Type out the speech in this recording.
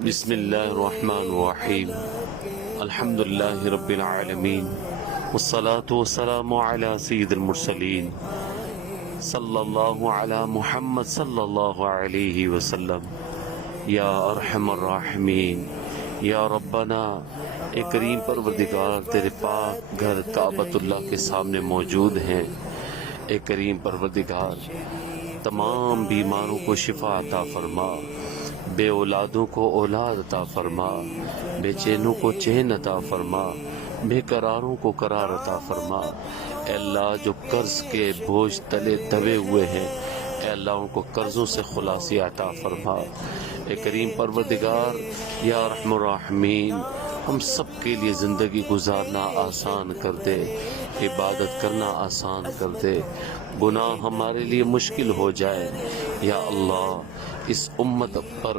بسم اللہ الرحمن الرحیم الحمد للہ رب العالمین والصلاة والسلام علی سید المرسلین صلی اللہ علی محمد صلی اللہ علیہ وسلم یا ارحم الراحمین یا ربنا۔ اے کریم پروردگار، تیرے پاک گھر کعبۃ اللہ کے سامنے موجود ہیں۔ اے کریم پروردگار، تمام بیماروں کو شفا عطا فرما، بے اولادوں کو اولاد عطا فرما، بے چینوں کو چین عطا فرما، بے قراروں کو قرار عطا فرما۔ اے اللہ، جو قرض کے بوجھ تلے دبے ہوئے ہیں، اے اللہ ان کو قرضوں سے خلاصی عطا فرما۔ اے کریم پروردگار یا رحم الراحمین، ہم سب کے لیے زندگی گزارنا آسان کر دے، عبادت کرنا آسان کر دے، گناہ ہمارے لیے مشکل ہو جائے۔ یا اللہ، اس امت پر